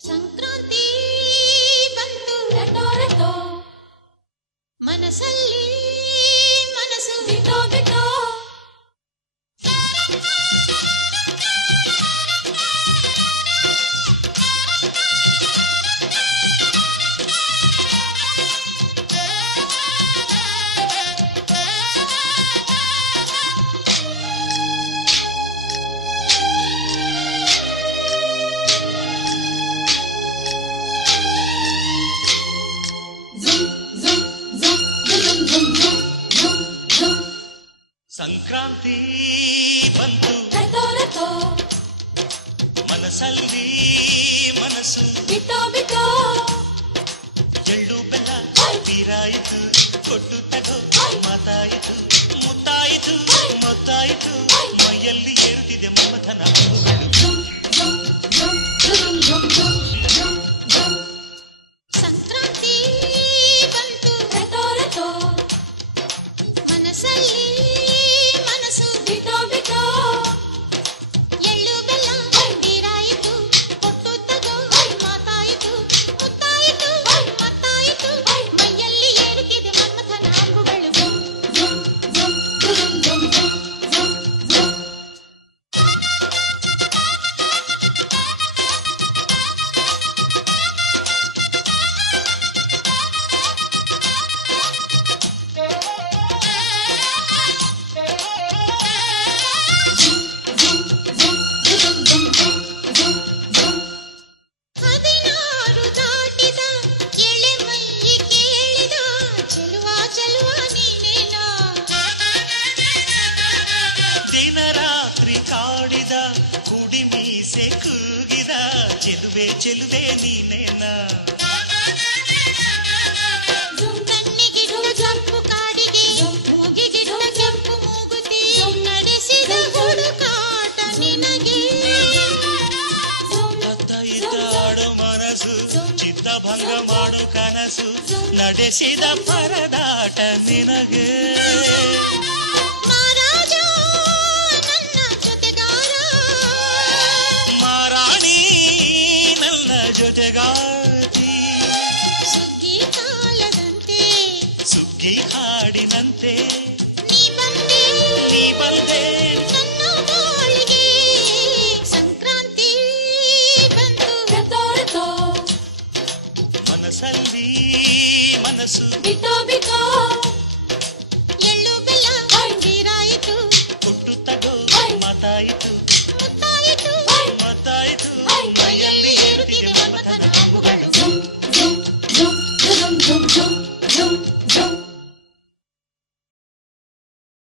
ಸಂಕ್ರಾಂತಿ ಬಂತು ರಟೋ ರಟೋ ಮನಸ್ಸಲ್ಲಿ ಮನಸ್ಸು ಬಿಟೋ ಬಿಟೋ ಸಂಕ್ರಾಂತಿ ಬಂತು ರಟೋ ರಟೋ ಮನಸ್ಸಲ್ಲಿ ಮನಸ್ಸು ಬಿಟೋ ಬಿಟೋ ಎಳ್ಳು ಬೆಲ್ಲ ಬೀರಾಯಿತು ಕೊಟ್ಟು ತಗೋ ಮಾತಾಯಿತು ಮುತ್ತಾಯಿತು ಮೊತ್ತಾಯಿತು ಮೈಯಲ್ಲಿ ಏರುತ್ತಿದೆ ಮಮಥನ ಸಂಕ್ರಾಂತಿ ಬಂತು ರಟೋ ರಟೋ ಮನಸ್ಸಲ್ಲಿ ಮನಸ್ಸು ಬಿಟೋ ಬಿಟೋ ಎಳ್ಳು ಬೆಲ್ಲ ಬೀರಾಯಿತು ಕೊಟ್ಟು ತಗೋ ಮಾತಾಯಿತು ಮುತ್ತಾಯಿತು ಮತ್ತಾಯಿತು ಮೈಯಲ್ಲಿ ಏರುತ್ತಿದೆ ಮನ್ಮಥನ ಅಂಬುಗಳು ಹದಿನಾರು ದಾಟಿದ ಎಳೆ ಮೈ ಕೇಳಿದ ಚೆಲುವ ಚೆಲುವ ನೀನೇನೋ ದಿನ ರಾತ್ರಿ ಕಾಡಿದ ಕುಡಿ ಮೀಸೆ ಕೂಗಿದ ಚೆಲುವೆ ಚೆಲುವೆ ನೀನೇನ ಕಣ್ಣಿಗಿಡುವ ಜಂಪು ಕಾಡಿಗೆ ಮೂಗಿಗಿಡುವ ಕೆಂಪು ಮೂಗುತಿ ನಡೆಸಿದ ಹುಡುಕಾಟ ನಿನಗೆ ಅತ್ತ ಇದ್ದಾಡು ಮನಸ್ಸು ಚಿತ್ತಭಂಗ ಮಾಡು ಕನಸು ನಡೆಸಿದ ಪರದಾಟ ನಿನಗೆ ಮಹಾರಾಜ ನನ್ನ ಜೊತೆಗಾರ ಮಾರಾಣಿ ನನ್ನ ಜೊತೆಗಾತಿ ಸುಗ್ಗಿ ಕಾಲದಂತೆ ಸುಗ್ಗಿ ಹಾಡಿದಂತೆ ನೀ ಬಂದೆ ನೀ ಬಂದೆ ನನ್ನ ಬಾಳಿಗೆ ಸಂಕ್ರಾಂತಿ ಬಂತು ರಟೋ ರಟೋ ಮನಸ್ಸಲ್ಲಿ ಮನಸ್ಸು ಬಿಟೋ ಬಿಟೋ ಎಳ್ಳು ಬೆಲ್ಲ ಬೀರಾಯಿತು ಕೊಟ್ಟು ತಗೋ ಮಾತಾಯಿತು ಮುತ್ತಾಯಿತು ಮತ್ತಾಯಿತು ಮೈಯಲ್ಲಿ ಏರುತ್ತಿದೆ ಮನ್ಮಥನ ಅಂಬುಗಳು